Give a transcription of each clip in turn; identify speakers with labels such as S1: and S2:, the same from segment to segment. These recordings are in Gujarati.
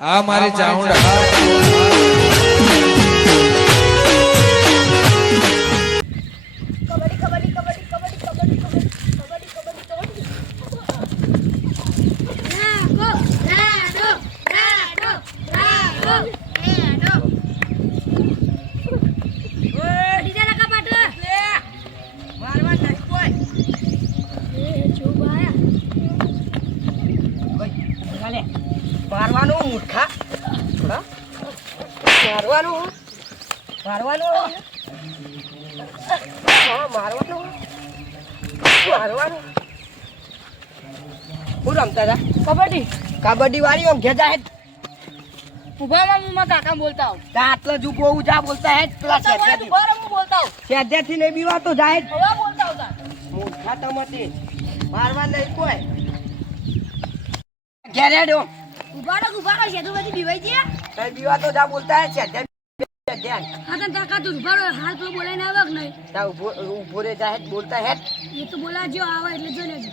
S1: આ મારી ચાઉંડા
S2: મારવાનું મારવાનું હા મારવાનું. મારવાનું. હું રમતા હતા?
S3: કબડ્ડી.
S2: કબડ્ડી વાળી આમ ઘેર જાય.
S3: ઉભામાં હું મારા કાકા બોલતા આવું.
S2: આટલો જ ઊભો જા બોલતા હે પેલા.
S3: બરાબર હું બોલતા આવું.
S2: શેઠિયાથી ને બીવા તો જાય.
S3: હવે બોલતા આવતા
S2: મૂર્ખા તમતી મારવા નહીં કોઈ. ઘેર
S4: ઊભા રહો ઊભા રહો શેતુ બીવાઈ ગયા?
S2: નહીં બીવા તો જા બોલતા હે ધ્યાન
S4: હા તો કાકા તું ઊભા રહો હાલ તો બોલાઈને આવે કે નહીં?
S2: તા ઊભો ઊભો રે જાય બોલતા હે
S4: એ તો બોલાજો આવે એટલે જો લેજો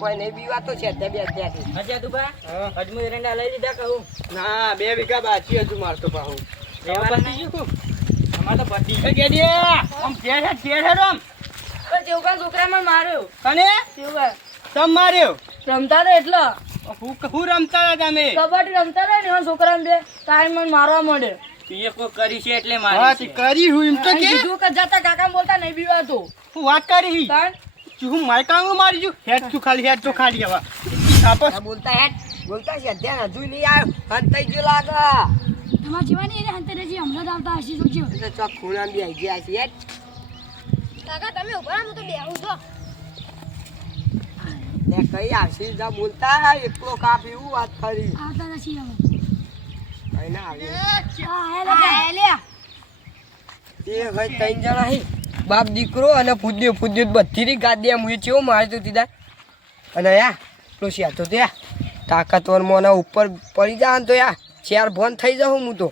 S2: કોઈ નહીં બીવા તો શેઠિયા બે ત્યાંથી
S3: હજા દુબા અજમુ એરંડા લઈ લીધા કહું
S5: ના બે વીઘા બાકી હજુ મારતો પાહુ
S3: લેવા નહીં અમાર તો પતી છે કે દે આમ ઘેર હે ઘેર હે રમ. પણ છોકરા માં માર્યો.
S5: કને
S3: તેવકા
S5: તમ માર્યો?
S3: રમતા હતા એટલે.
S5: હું હું રમતા હતા તમે?
S3: કબડ્ડી રમતા હતા ને એમાં બે મને મારવા મળે તું કરી છે એટલે
S5: હા કરી હું એમ તો કે
S3: કીધું કે જતા કાકા બોલતા નહીં બીવાતો
S5: હું વાત કરી હું. મારે કાંગ મારી છું હેડ તું ખાલી હેડ તો ખાલી હવે. આપો.
S2: બોલતા હે બોલતા હજુ નહીં આવ્યો. અને થઈ ગયો લાગા.
S4: તમારા જીવાની એને અંતરેજી હમણાં જ આવતા હશે તો કયો
S2: એટલે ખૂણા બી આવી ગયા છે
S4: કાકા તમે ઊભા રહો હું તો બેહું છો
S2: ને કઈ આવશે જા બોલતા એકલો કાપ એવું વાત કરી.
S4: આવતા નથી હવે.
S2: કઈ ના આવી.
S4: હા હેલે
S2: એ ભાઈ ત્રણ જણા હી. બાપ દીકરો અને પૂજ્ય પૂજ્ય બધી ની ગાદી એમ હું ચેવો મારે તો તીધા અને યા પેલો તો ત્યાં તાકાતવર મોના ઉપર પડી જા ને તો યા ચાર ભોન થઈ જાઉં હું તો.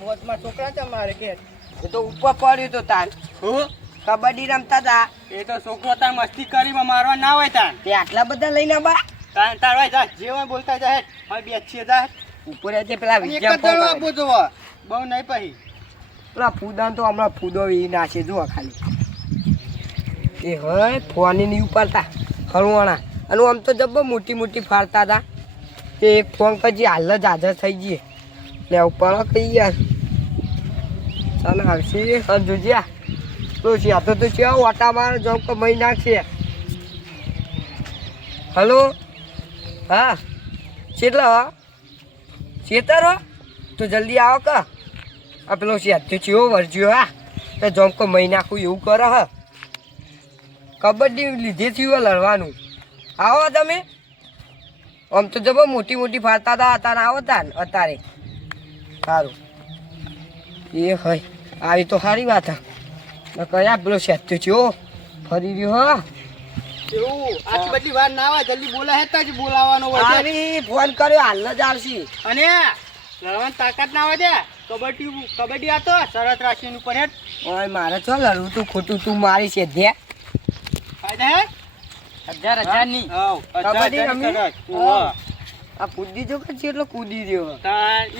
S5: મોતમાં છોકરા છે મારે કે
S2: એ તો ઉપર પડ્યું તો તાર
S5: હું
S2: કબડ્ડી રમતા હતા
S5: એ તો છોકરો તાર મસ્તી કરી મારવા ના હોય તાર.
S2: તે આટલા બધા લઈને બા.
S5: તાર તાર હોય જા જે હોય બોલતા જાય હવે બેસીએ જા
S2: ઉપર આજે પેલા
S5: એક જ આપો જોવો બહુ નહીં પછી.
S2: પેલા ફૂદાન તો હમણાં ફૂદો વી નાશે જો ખાલી. એ હોય ફોની નહીં ઉપાડતા. હળવાણા. અને આમ તો જબ્બો મોટી મોટી ફાડતા હતા એક ફોન પછી હાલ જ હાજર થઈ ને ઉપર કહી યાર. ચાલો આવશે. જોજ્યા તો છે? આ તો તો છે ઓટામાં જમ કે મહી નાખશે. હલો? હા? કેટલા હા? તો જલ્દી આવો કા. આ પેલો છે ચેવો વર્જ્યો હા? તો જમ કો મહી નાખું એવું કરે, હ? કબડ્ડી લીધે થયું લડવાનું. આવો તમે. આમ તો જબો મોટી મોટી ફાળતા હતા અત્યારે આવો તા ને અત્યારે. સારું. એ હોય. આવી તો સારી વાત હા. ને કયા પેલો સેતુ છો ફરી રહ્યો હા?
S5: એવું? આટલી બધી વાર ના આવે જલ્દી બોલા હેતા જ બોલાવાનો હોય. છે.
S2: ફોન કર્યો હાલ જ આવશે
S5: અને લડવાની તાકાત ના હોય કબડ્ડી કબડ્ડી આ તો શરત રાશિ ઉપર
S2: ઓય મારે છો લડવું તું ખોટું તું મારી છે ધ્યા
S5: ફાયદા હે?
S3: હજાર
S5: હજારની.
S2: કબડ્ડી રમી? આ કૂદી જો પછી એટલો કૂદી રહ્યો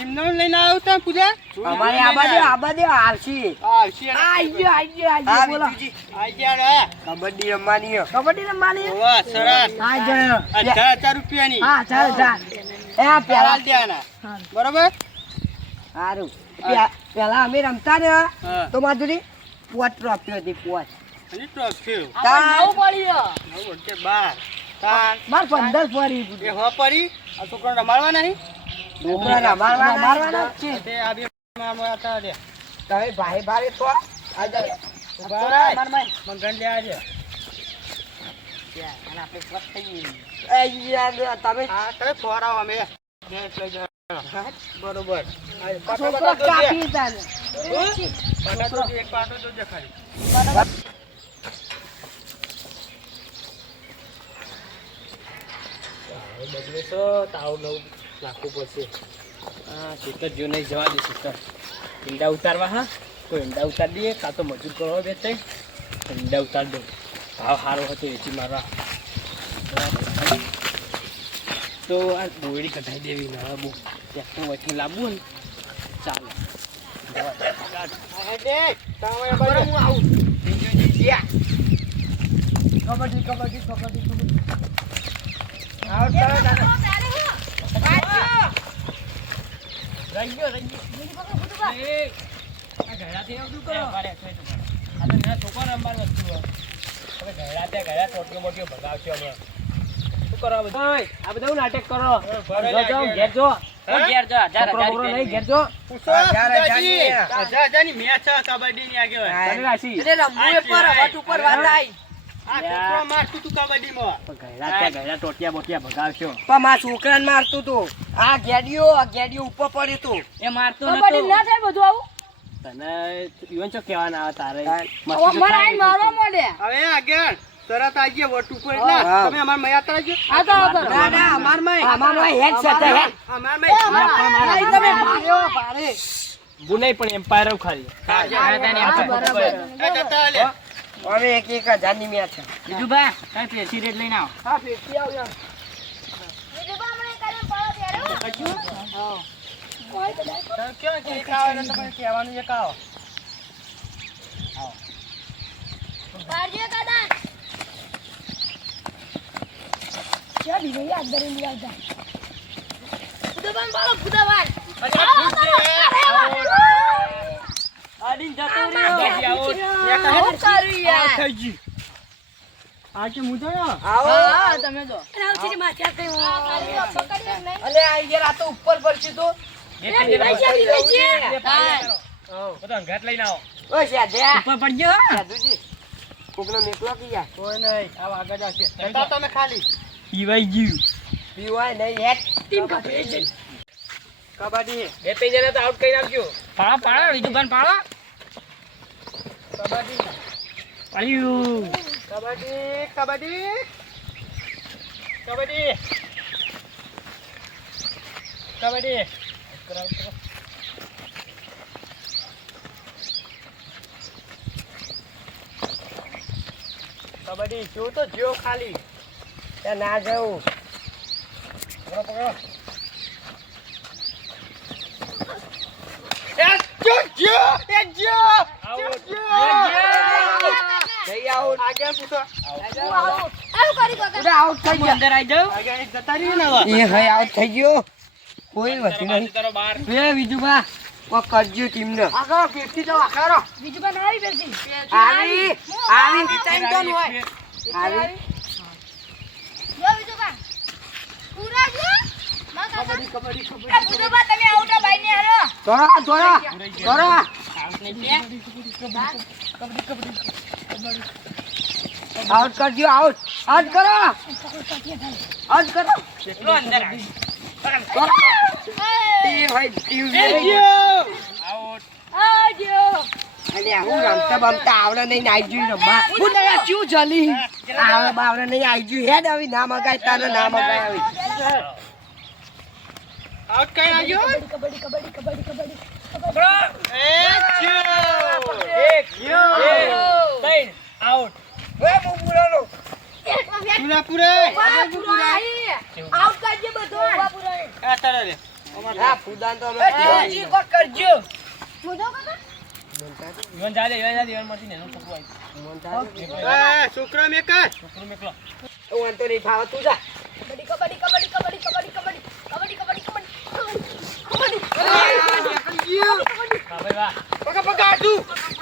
S5: એમનો લઈને આવ્યો તા પૂજા?
S2: અમારે આબા બાજુ આરસી બાજુ આવશે.
S5: આવશે
S2: આઈ ગયો આઈ ગયો આઈ ગયો બોલો
S5: આઈ ગયા રે.
S2: કબડ્ડી રમવાની કબડ્ડી રમવાની હે?
S5: ઓવા સરસ.
S2: જયો.
S5: હજાર હજાર રૂપિયાની.
S2: હા ચાલ ચાલ એ આ પેલા
S5: પેલા. દેવાના બરોબર?
S2: સારું પેલા અમે રમતા ને તો માધુરી પોટ ટ્રોફી હતી પોટ
S5: ટ્રોફી
S3: નવ
S5: બાર.
S2: માર પંદર પરી
S5: એ હો પરી આ છોકરો રમાડવા નહીં?
S2: છોકરા રમાડવા રમાડવાના છે.
S5: તે આ બે મામો આતા રે
S2: તમે ભાઈ ભાઈ તો આ જા
S5: ભાઈ માર મન મન લે આજે બરોબર.
S3: બદલે તો તાવ નવું નાખવું પડશે. હા શીતર જો નહીં જવા દે શીતર ઈંડા ઉતારવા હા? કોઈ ઈંડા ઉતાર દઈએ કાં તો મજૂર કરવા બે તે ઈંડા ઉતાર દો. ભાવ સારો હતો એથી મારા. તો આ બોયડી કઢાઈ દેવી નવા બહુ. ત્યાં વચ્ચે લાવવું ને ચાલો.
S5: હું આવું.
S2: કબડ્ડી કબડ્ડી કબડ્ડી કબડ્ડી.
S3: છોકરા રમવાની વસ્તુ. હવે ઘરડા ત્યાં ઘરડા ટોટીઓ મોટીઓ ભગાવશે. શું કરો બધું? આ બધું નાટક કરો જો, જો, ઘેર જો. નહીં, ઘેર જો.
S2: હજાર
S5: હજાર મેચ
S2: ઉપર વાત આવી છોકરાને મારતું તું આ ગેડીઓ આ ગેડીઓ ઉપર પડ્યું તું
S3: એ મારતો
S4: ના થાય બધું આવું
S3: તને ઈવન ચો કહેવાના આવે તારે
S4: મારે માંડે
S5: હવે આગળ તરત આવીએ વટ ઉપર તમે અમાર મયા તરજો
S4: આ આ તો
S2: ના ના અમારમાં અમારમાં હેડ છે હેડ
S5: અમાર મય
S2: તમે ભાર્યો ભારે
S3: બુ પણ એમ્પાયર ખાલી
S4: હા, બરાબર.
S5: એ.
S2: હવે એક એક હજારની મેચ છે
S3: બીજું બા તારે પેસી રેટ લઈને આવો
S2: હા પેસી આવ યાર
S4: બીજું બા મને કાલે પાળો ત્યારે હો. કોઈ તો.
S5: તમે ક્યાં કેક આવે ને તમારે કહેવાનું છે કાઓ
S4: પાડજો કાકા. ક્યાં બીજો યાદ કરીને લઈ આવતા. ફુદરબાન પાડો, ફુદરબાન.
S3: આડીન જતો
S4: આઉટ કર્યું યાર.
S5: થઈ ગયું. આ મુજો
S2: આવો.
S4: હા, તમે તો. હા, કાઢી લો, પકડ્યો નહીં.
S2: અલે આ યાર આ તો ઉપર પડશે તો.
S4: એ પૈસા બી વેચીએ.
S3: ઘાટ લઈને આવો.
S2: ઓ શાદે
S3: ઉપર પડજો
S2: શાદુજી કોકનો મેકલો કે યાર
S5: કોઈ નહીં આવ આગળ જશે. જતા તમે ખાલી.
S3: પીવાઈ ગયું.
S2: પીવાય નહીં
S4: ટીમ.
S5: કબડ્ડી
S3: બે પેજને તો આઉટ કરી નાખજો. પાળા પાળા બીજું બન પાડો.
S5: કબડ્ડી
S3: પાડ્યું
S5: કબડ્ડી કબડ્ડી કબડ્ડી કબડ્ડી કબડ્ડી જો તો જો ખાલી?
S2: ત્યાં ના જવું.
S5: પકડો પકડો એ જો જો એ જો
S3: આઉટ.
S5: જો
S2: જઈ આવો
S5: આગળ પૂછો
S4: હું આવું. આવું કરી કાકા.
S2: ઉડા આઉટ થઈ ગયા
S3: અંદર આવી જાવ
S5: આગળ એક જતા રહ્યું ને હવે
S2: એ હઈ આઉટ થઈ ગયો. કોઈ વસ્તુ નહીં.
S3: તારો બાર.
S2: બે બીજું બા ઓ કરજો ટીમ ને
S5: આગળ.
S4: બીજું પણ આવી બેસી.
S2: આવી. આવી ટાઈમ તો હોય. આવી.
S4: જો બીજું પણ. પૂરા જો. માં
S5: કબડ્ડી કબડ્ડી
S4: એ ફુદરબાન, તમે આઉટ આ ભાઈને હારો.
S2: દોરા દોરા દોરા આઉટ કરજો આઉટ આઉટ કરો આઉટ કરો
S3: કેટલો અંદર આઉટ
S2: ના ના.
S5: એ
S4: વેટ.
S5: પૂરા પૂરે
S4: વાહ, પૂરો. આઉટ કરજે બધો. વાહ.
S5: આ તારે લે
S2: હા ફુદાન તો અમે જી કો કરજો
S4: પૂરો કાકા?
S3: ઈવન જાદે ઈવન જાદે ઈવનમાંથી નેનો છોકરો આવી
S5: એ છોકરા મેં કર
S3: છોકરો મેકલો
S2: હું તો નહીં ફાવ તું જા
S4: કબડી કબડી કબડી કબડી કબડી કબડી કબડી કબડ્ડી, કબડ્ડી, કબડ્ડી.
S3: હા ભાઈ વાહ
S5: પકડ પકડ આટું
S3: પુત્રજી આઉટ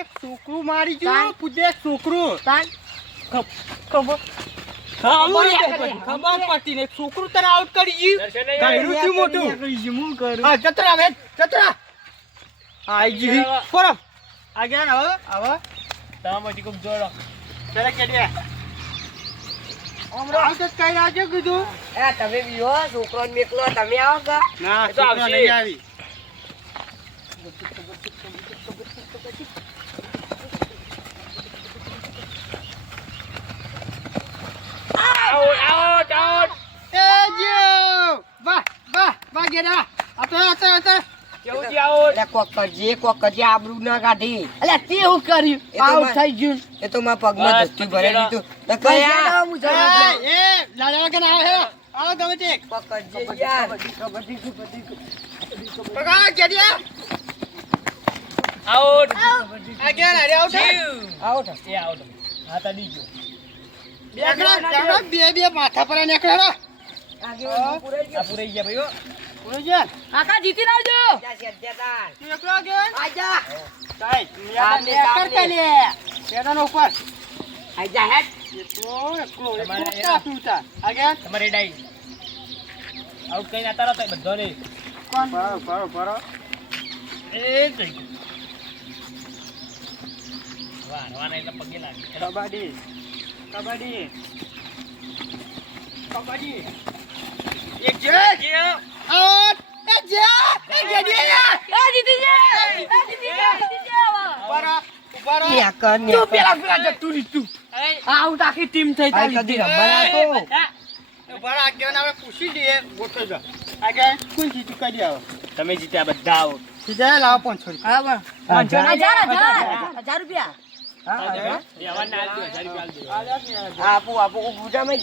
S5: એક છોકરું મારી ગયું પૂજે છોકરું. ખબર. ખબર પડતી ને છોકરું તને આઉટ કરી ગયું. મોટું. હા જતરા હવે જતરા. આઈ ગઈ. પરમ આગળ હવે? હવે
S3: કોક જોડો.
S5: જરા કેડે આઉટ તો કઈ રાજો કીધું.
S2: એ તમે બીજો છોકરો ને મેકલો તમે આવો કે
S5: ના
S3: તો આવશે.
S5: નહીં આવી.
S3: આઉટ આઉટ આઉટ
S5: એ જો વાહ વાહ વાહ ગેડા આ તો આ તો.
S2: એટલે કોક કરજે કોક કરજે આબરૂ ના કાઢી.
S4: અલ્યા તે હું કર્યું?
S2: એ તો
S4: થઈ ગયું.
S2: એ તો મારા પગમાં
S3: બસ,
S2: ધક્કી
S3: પતી
S2: ભરાઈ
S3: ગયેલો.
S2: દીધું તો કયા
S4: હું જવા
S5: એ લાડવા કે ના આવે આવો ગમે તે.
S2: કોક કરજે યાર.
S5: પકડ કેડિયા
S3: આઉટ
S5: આગળ હારે આવો
S3: જીવ.
S2: આઉટ
S3: એ આઉટ હા તડી ગયો.
S5: નેકળો નેકળો બે બે માથા પર નેકળો
S3: આ પૂરાઈ ગયા? ભાઈઓ
S5: છે.
S4: કાકા જીતી આવજો.
S5: નેકળો આગળ?
S2: આજા.
S5: સાહેબ
S2: આ
S5: નેકળ
S2: બે
S5: લે પેડાનો ઉપર.
S2: આજા હેટ
S5: એકલો એકલો એકલો કાપી ઉતા આગળ?
S3: તમારે ડાઈ. આઉટ કઈ નાતા રહો તો બધો નહીં
S5: કોણ? બરો બરો બરો
S3: એ જઈ ગયો વાહ વાના એટલે પગે લાગે.
S5: કબડ્ડી. કબડ્ડી. કબડ્ડી. એક જે જે આવો
S3: તમે જીત્યા બધા આઉટ
S5: સીધા લાવો પાંચસો રૂપિયા
S4: હજાર રૂપિયા
S2: આપું આપું હું ગુડામાં જ